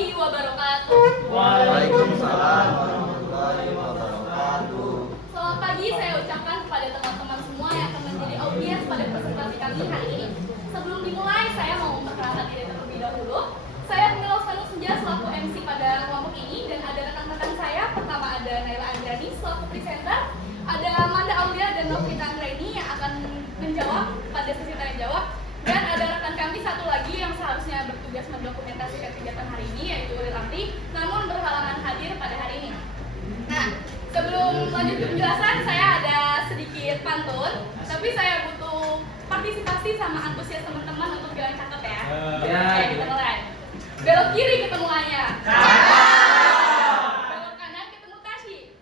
warahmatullahi wabarakatuh. Waalaikumsalam warahmatullahi wabarakatuh. Selamat pagi saya ucapkan kepada teman-teman semua yang akan menjadi audiens pada presentasi kami hari ini. Sebelum dimulai, saya mau memperkenalkan diri terlebih dahulu. Saya Pemilos Tanung Senja selaku MC pada kelompok ini, dan ada rekan-rekan saya. Pertama ada Naila Andrani selaku presenter, ada Amanda Aulia dan Novita Anggraini yang akan menjawab pada sesi tanya jawab, dan ada rekan kami satu lagi yang seharusnya bertugas mendokumentasikan kegiatan hari ini, yaitu Ulil Amri, namun berhalangan hadir pada hari ini. Nah, sebelum lanjut ke penjelasan, saya ada sedikit pantun, tapi saya butuh partisipasi sama antusias teman-teman untuk bilang cakep ya. Oke, kita mulai. Belok kiri ketemu Anya. Belok kanan ketemu Tashi.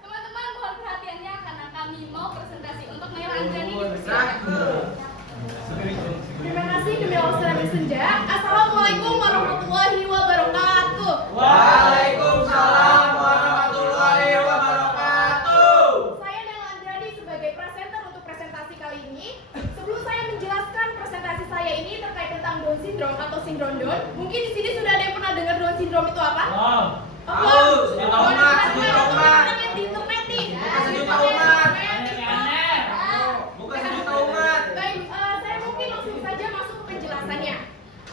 Teman-teman mohon perhatiannya karena kami mau presentasi untuk Naila Andrani. Terima kasih Pemilos Tanung Senja. Assalamualaikum warahmatullahi wabarakatuh. Waalaikumsalam warahmatullahi wabarakatuh. Saya Naila Andrani sebagai presenter untuk presentasi kali ini. Sebelum saya menjelaskan presentasi saya ini terkait tentang Down syndrome atau sindrom Down, mungkin di sini sudah ada yang pernah dengar Down syndrome itu apa? Tahu, sejuta umat, sejuta umat. Lihat di internet nih. Bukan sejuta umat. Bukan sejuta umat. Baik, saya mungkin langsung saja masuk ke penjelasannya.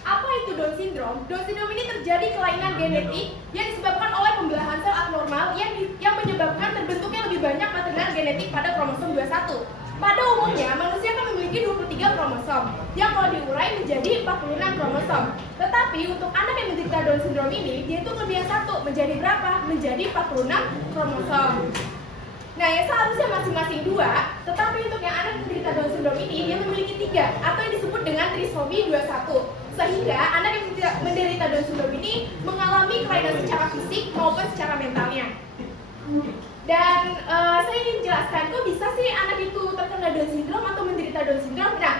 Apa itu Down syndrome? Down syndrome ini terjadi kelainan genetik yang disebabkan oleh pembelahan sel abnormal yang menyebabkan terbentuknya lebih banyak material genetik pada kromosom 21. Pada umumnya, manusia akan memiliki 23 kromosom yang kalau diurai menjadi 46 kromosom. Tetapi untuk anak yang menderita Down syndrome ini, dia itu kelebihan satu, menjadi berapa? Menjadi 46 kromosom. Nah, yang seharusnya masing-masing 2, tetapi untuk yang anak menderita Down syndrome ini, dia memiliki 3, atau yang disebut dengan trisomi 21. Sehingga anak yang menderita Down syndrome ini mengalami kelainan secara fisik maupun secara mentalnya. Dan saya ingin menjelaskan, kok bisa sih anak itu terkena Down syndrome atau menderita Down syndrome? Nah,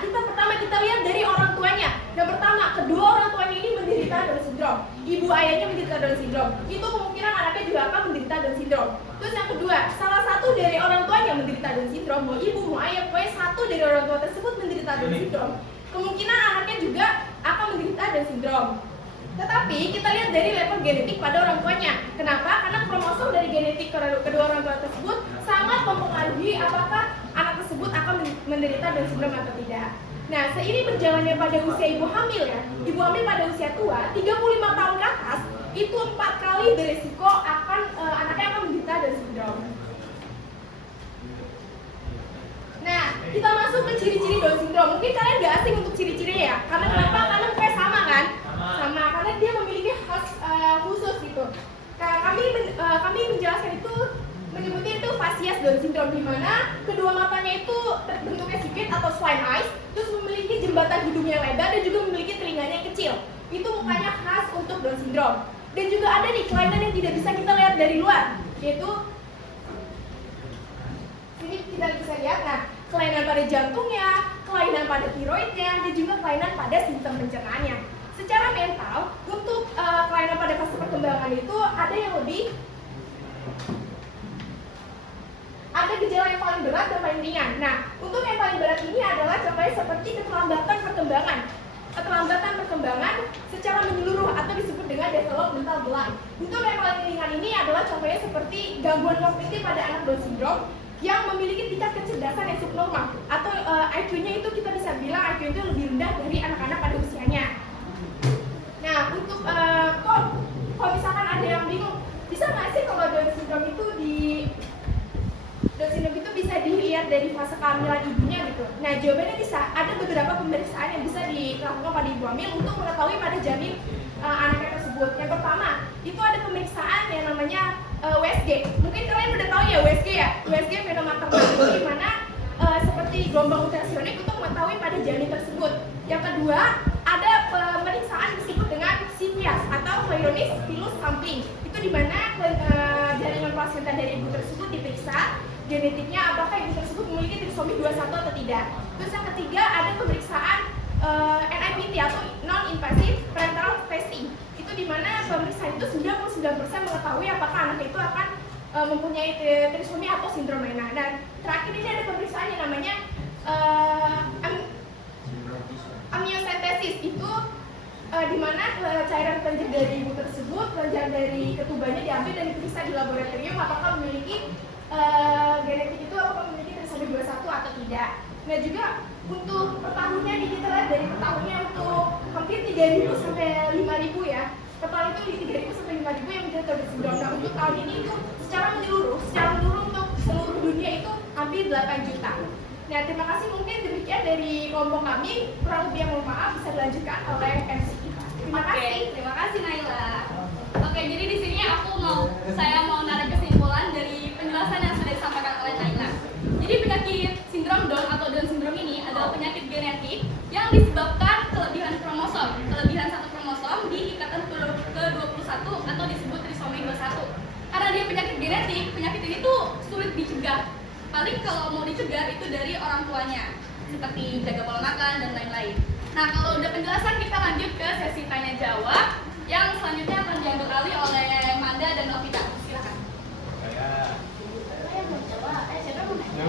kita lihat dari orang tuanya. Yang pertama, kedua orang tuanya ini menderita Down syndrome. Ibu ayahnya menderita Down syndrome. Itu kemungkinan anaknya juga akan menderita Down syndrome. Terus yang kedua, salah satu dari orang tuanya menderita Down syndrome, mau ibu, mau ayah, pokoknya satu dari orang tua tersebut menderita Down syndrome, kemungkinan anaknya juga akan menderita Down syndrome. Tetapi kita lihat dari level genetik pada orang tuanya. Kenapa? Karena kromosom dari genetik kedua orang tua tersebut sangat mempengaruhi apakah anak tersebut akan menderita Down syndrome atau tidak. Nah, seiring berjalannya pada usia ibu hamil ya, ibu hamil pada usia tua, 35 tahun ke atas, itu 4 kali beresiko akan anaknya akan menderita Down syndrome. Nah, kita masuk ke ciri-ciri Down syndrome. Mungkin kalian gak asing untuk ciri-cirinya ya. Karena kenapa? Karena kayak sama kan? Sama, karena dia memiliki khas khusus gitu. Nah, kami menjelaskan itu, menyebutnya itu fasias Down syndrome, di mana kedua matanya itu bentuknya sipit atau swine eyes, terus memiliki jembatan hidung yang lebar dan juga memiliki telinganya yang kecil. Itu mukanya khas untuk Down syndrome. Dan juga ada nih kelainan yang tidak bisa kita lihat dari luar, yaitu ini kita bisa lihat, nah, kelainan pada jantungnya, kelainan pada tiroidnya, dan juga kelainan pada sistem pencernaannya. Secara mental, untuk kelainan pada fase perkembangan itu ada yang lebih, ada gejala yang paling berat dan paling ringan. Nah, untuk yang paling berat ini adalah contohnya seperti keterlambatan perkembangan. Keterlambatan perkembangan secara menyeluruh atau disebut dengan developmental delay. Untuk yang paling ringan ini adalah contohnya seperti gangguan kognitif pada anak Down syndrome yang memiliki tingkat kecerdasan yang subnormal, atau IQ-nya itu kita bisa bilang IQ itu lebih rendah dari anak-anak pada usianya. Nah, untuk kalau misalkan ada yang bingung, bisa nggak sih kalau Down syndrome itu bisa dilihat dari fase kehamilan ibunya gitu? Nah, jawabannya bisa. Ada beberapa pemeriksaan yang bisa dilakukan pada ibu hamil untuk mengetahui pada janin anaknya tersebut. Yang pertama, itu ada pemeriksaan yang namanya USG. Mungkin kalian udah tahu ya USG ya? USG fenomena tertentu di mana seperti gelombang ultrasonik untuk mengetahui pada janin tersebut. Yang kedua, ada pemeriksaan disebut dengan CVS atau Clearance Pilus Sampling. Itu di mana jaringan plasenta dari ibu tersebut diperiksa genetiknya apakah ibu tersebut memiliki trisomi 21 atau tidak. Terus yang ketiga ada pemeriksaan NIPT atau non-invasive parental testing. Itu di mana pemeriksaan itu 99% mengetahui apakah anak itu akan mempunyai trisomi atau sindrom lainnya. Nah, terakhir ini ada pemeriksaan yang namanya amniocentesis. Itu di mana cairan kelenjar dari ibu tersebut, kelenjar dari ketubanya diambil dan diperiksa di laboratorium apakah memiliki genetik itu apakah memiliki trisomia 21 atau tidak. Nah juga untuk per tahunnya nih kita lihat dari per tahunnya untuk hampir 3.000 sampai 5.000 ya. Total itu di 3.000 sampai 5.000 yang menjadi Tourette syndrome. Nah untuk tahun ini itu secara menyeluruh untuk seluruh dunia itu hampir 8 juta. Nah terima kasih, mungkin demikian dari kelompok kami. Kurang lebih yang mohon maaf bisa dilanjutkan oleh MC kita. Terima kasih. Terima kasih Naila. Oke, jadi di sini saya mau narik kesimpulan dari penjelasan yang sudah disampaikan oleh Naila. Jadi penyakit sindrom Down atau Down syndrome ini adalah penyakit genetik yang disebabkan kelebihan satu kromosom di ikatan ke-21 atau disebut trisomia 21. Karena dia penyakit genetik, penyakit ini tuh sulit dicegah. Paling kalau mau dicegah itu dari orang tuanya, seperti jaga pola makan dan lain-lain. Nah, kalau udah penjelasan kita lanjut ke sesi tanya jawab yang selanjutnya akan diambil alih oleh Manda dan Novita. Silakan. Saya mau jawab. Siapa mau nanya?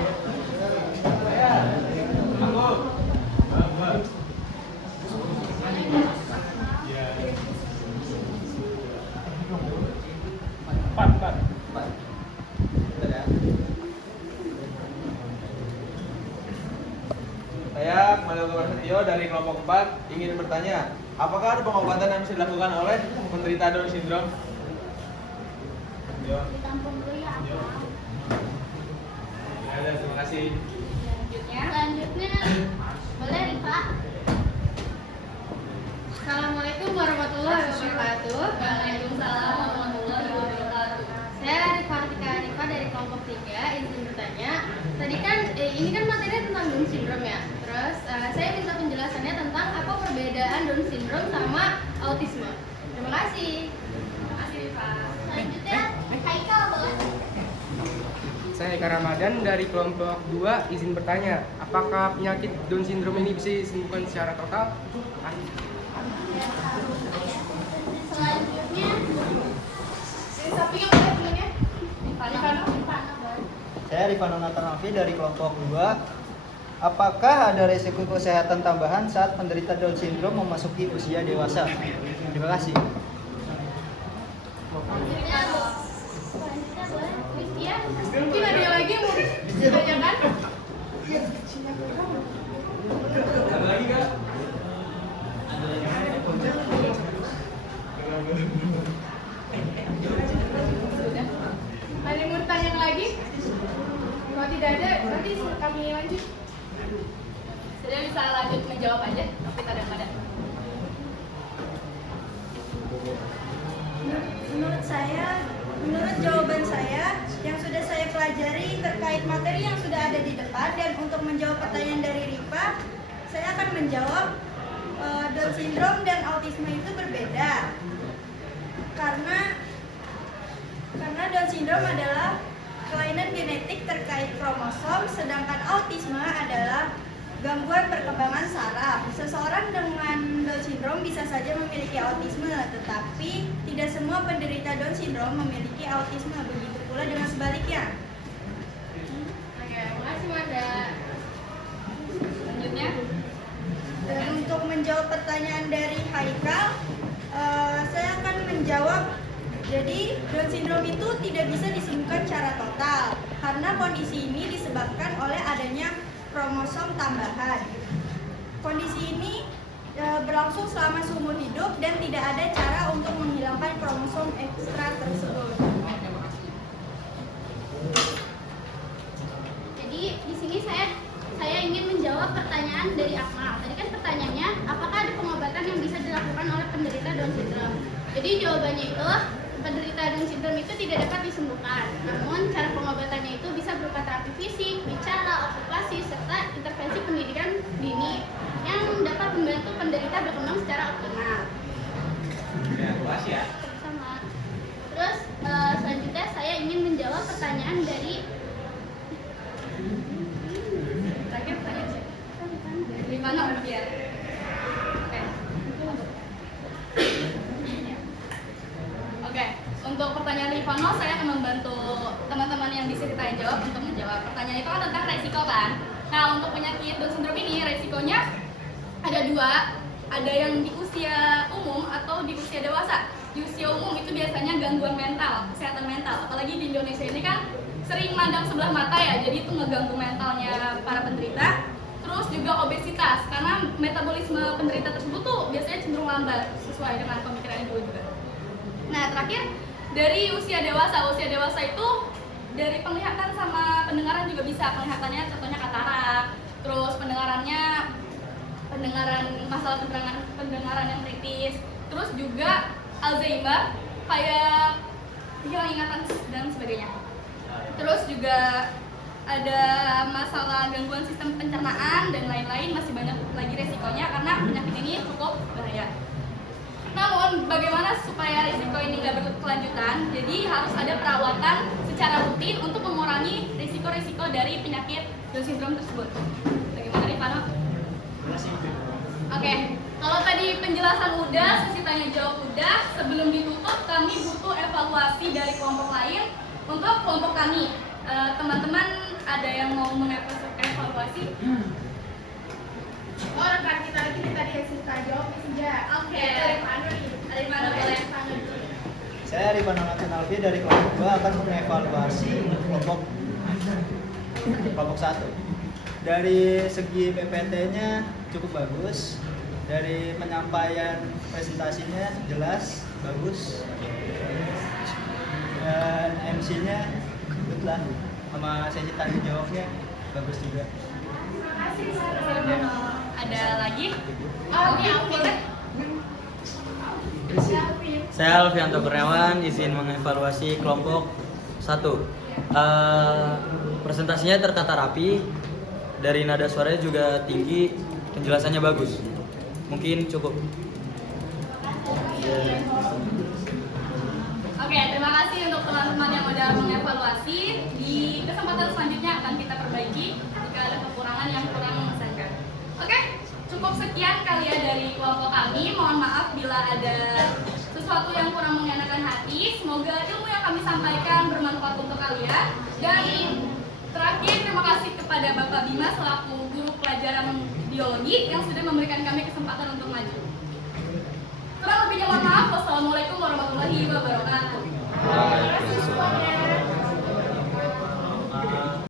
Saya Mario Prasetyo dari kelompok 4 ingin bertanya, apakah ada pengobatan yang bisa dilakukan oleh penderita Down syndrome? Ditampung dulu ya, Abang. Ya, terima kasih. Selanjutnya boleh Rifa. Assalamualaikum warahmatullahi wabarakatuh. Waalaikumsalam warahmatullahi wabarakatuh. Saya Rifatika Arifa dari kelompok 3, izin bertanya. Tadi kan ini kan materinya tentang Down syndrome ya. Terus saya minta penjelasannya tentang apa perbedaan Down syndrome sama autisme. Terima kasih. Terima kasih Rifa. Selanjutnya Haikal boleh. Saya Eka Ramadan dari kelompok 2 izin bertanya, apakah penyakit Down syndrome ini bisa disembuhkan secara total? Selanjutnya Dari samping yang boleh temennya. Rifana. Saya Rifano Natanafi dari kelompok 2. Apakah ada resiko kesehatan tambahan saat penderita Down syndrome memasuki usia dewasa? Terima kasih. Selanjutnya boleh Wistia. Mungkin ada yang lagi yang mau ditanyakan? Ada lagi kak? Sudah. Ada yang mau ditanya lagi? Kalau tidak ada, nanti kami lanjut. Sudah bisa lanjut menjawab aja, Novita dan Manda. Menurut jawaban saya yang sudah saya pelajari terkait materi yang sudah ada di depan, dan untuk menjawab pertanyaan dari Rifa, saya akan menjawab Down syndrome dan autisme itu berbeda. Karena Down syndrome adalah kelainan genetik terkait kromosom, sedangkan autisme adalah gangguan perkembangan saraf. Seseorang dengan Down syndrome bisa saja memiliki autisme, tetapi tidak semua penderita Down syndrome memiliki autisme. Begitu pula dengan sebaliknya. Oke, makasih Manda. Selanjutnya Dan untuk menjawab pertanyaan dari Haikal, saya akan menjawab. Jadi Down syndrome itu tidak bisa disembuhkan secara total karena kondisi ini disebabkan oleh adanya kromosom tambahan. Kondisi ini berlangsung selama seumur hidup dan tidak ada cara untuk menghilangkan kromosom ekstra tersebut. Jadi di sini saya ingin menjawab pertanyaan dari Akmal. Tadi kan pertanyaannya, apakah ada pengobatan yang bisa dilakukan oleh penderita Down syndrome? Jadi jawabannya itu, penderita Down syndrome itu tidak dapat disembuhkan. Namun cara pengobatannya itu bisa berupa terapi fisik, bicara, okupasi, serta intervensi pendidikan dini yang dapat membantu penderita berkembang secara optimal. Ya, terima kasih ya. Sama. Terus selanjutnya saya ingin menjawab pertanyaan dari terakhir pertanyaan siapa? Rifana ya. Oke, untuk pertanyaan Rifano saya akan membantu teman-teman yang bisa ditanya jawab untuk menjawab. Pertanyaan itu kan tentang resiko kan. Nah, untuk penyakit Down syndrome ini resikonya ada dua. ada yang di usia umum atau di usia dewasa. Di usia umum itu biasanya gangguan mental, kesehatan mental. Apalagi di Indonesia ini kan sering mandang sebelah mata ya, jadi itu ngeganggu mentalnya para penderita. Terus juga obesitas, karena metabolisme penderita tersebut tuh biasanya cenderung lambat sesuai dengan pemikirannya dulu juga. Nah terakhir dari usia dewasa itu dari penglihatan sama pendengaran juga bisa. Penglihatannya contohnya katarak, terus pendengaran masalah pendengaran yang kritis, terus juga Alzheimer kayak hilang ingatan dan sebagainya. Terus juga ada masalah gangguan sistem pencernaan dan lain-lain, masih banyak lagi resikonya karena penyakit ini cukup bahaya. Namun bagaimana supaya risiko ini nggak berkelanjutan? Jadi harus ada perawatan secara rutin untuk mengurangi risiko-risiko dari penyakit Down syndrome tersebut. Bagaimana Rifano? Oke, kalau tadi penjelasan udah, sesi tanya jawab udah, sebelum ditutup kami butuh evaluasi dari kelompok lain untuk kelompok kami. Teman-teman ada yang mau mengevaluasi? Oh, rekan kita lagi nih tadi yang cerita jawab Sinja. Oke. Dari mana nih? Dari mana boleh? Saya Rifano Alfi dari kelompok 2 akan mengevaluasi kelompok 1. Dari segi PPT-nya cukup bagus. Dari penyampaian presentasinya jelas, bagus. Dan MC-nya good lah. Sama sesi tanya jawabnya bagus juga. Ada lagi? Oke, boleh. Saya Alfianto Kurniawan, izin mengevaluasi kelompok 1. Presentasinya tertata rapi, dari nada suaranya juga tinggi, penjelasannya bagus. Mungkin cukup. Oke, terima kasih untuk teman-teman yang udah mengevaluasi. Di kesempatan selanjutnya akan kita perbaiki jika ada kekurangan yang kurang mengesankan. Oke, cukup sekian kali ya dari kelompok kami. Mohon maaf bila ada sesuatu yang kurang mengenakan hati. Semoga ilmu yang kami sampaikan bermanfaat untuk kalian. Dan terakhir, terima kasih kepada Bapak Bima selaku guru pelajaran biologi yang sudah memberikan kami kesempatan untuk maju. Kurang lebihnya mohon maaf. Wassalamualaikum warahmatullahi wabarakatuh. Terima kasih semuanya.